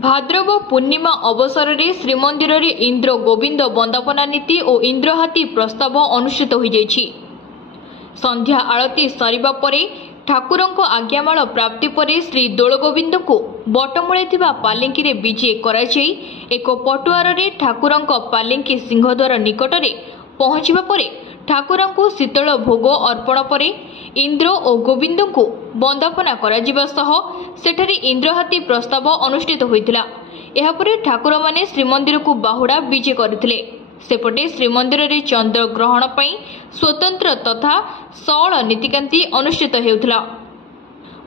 भाद्रव पूर्णिमा अवसर में श्रीमंदिर रे इंद्र गोविंद वंदना नीति और इंद्रहाती प्रस्ताव अनुष्ठित हो जाइछि। संध्या आरती सरिबा परे ठाकुरंको आज्ञामाल प्राप्ति परे श्री दोलगोविंद को बटमूले थिबा पालिंकी रे विजे कराई एक पटुआर रे ठाकुरंको पालिंकी सिंहद्वार निकट रे पहुंचबा परे ठाकुरंको शीतल भोग अर्पण परे इंद्र और गोविंद को वंदना करा सह सेठारे इंद्रहाती प्रस्ताव अनुष्ठित होइतिला। एहा परे ठाकुर माने श्रीमंदिर को बाहुड़ा विजे करथिले। सेपटे श्रीमंदिर रे चंद्र ग्रहण पई स्वतंत्र तथा सौल नीतिकांति अनुष्ठित हेउथिला।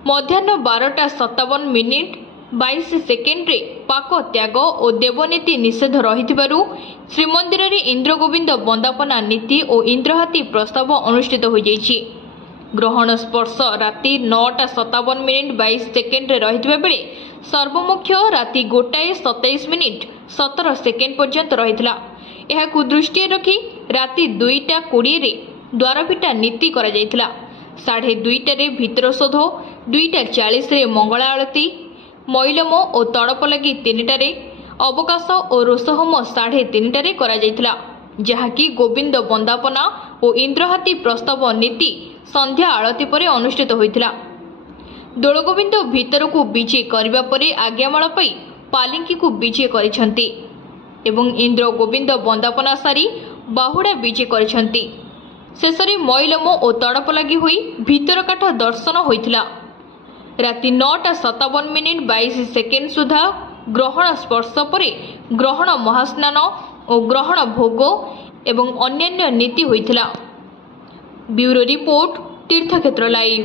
मध्याह्न 12:57 22 सेकेंड रे पाक त्याग और देवनीति निषेध रहिथिबारु श्रीमंदिर रे इंद्र गोविंद वंदना नीति और इंद्रहाती प्रस्ताव अनुष्ठित हो जाइछि। ग्रहण स्पर्श राति 9:57 22 सेकेंड रे रहिथिबा बेले सर्वमुख्य राति 1:27 17 सेकेंड पर्यंत रहिथिला। एहाकु दृष्टि रखी राति 2:20 रे द्वारपिटा नीति करा जायथिला। 2:30 रे भितर शोध, 2:40 रे मंगला आरती, मैलम और तड़प लगी 3टा रे, अवकाश और रोषहोम 3:30 रे करा जायथिला। जहाँकि गोविंद वंदना और इंद्रहाती प्रस्ताव नीति संध्या आरती परे अनुष्ठित होइथिला। दोलगोविंद भीतर को विजे करिबा परे आज्ञामाल पई पालिंकी को विजे करिसंती एवं इंद्र गोविंद वंदना सारी बाहुड़ा विजे करिसंती। शेषरे मैलम और तड़प लगी हुई भीतर काठ दर्शन होइथिला। राति 9:57 22 सेकेंड सुधा ग्रहण स्पर्श परे ग्रहण महास्नान और ग्रहण भोग एवं अन्यान्य नीति होइथिला। ब्यूरो रिपोर्ट तीर्थक्षेत्र लाइव।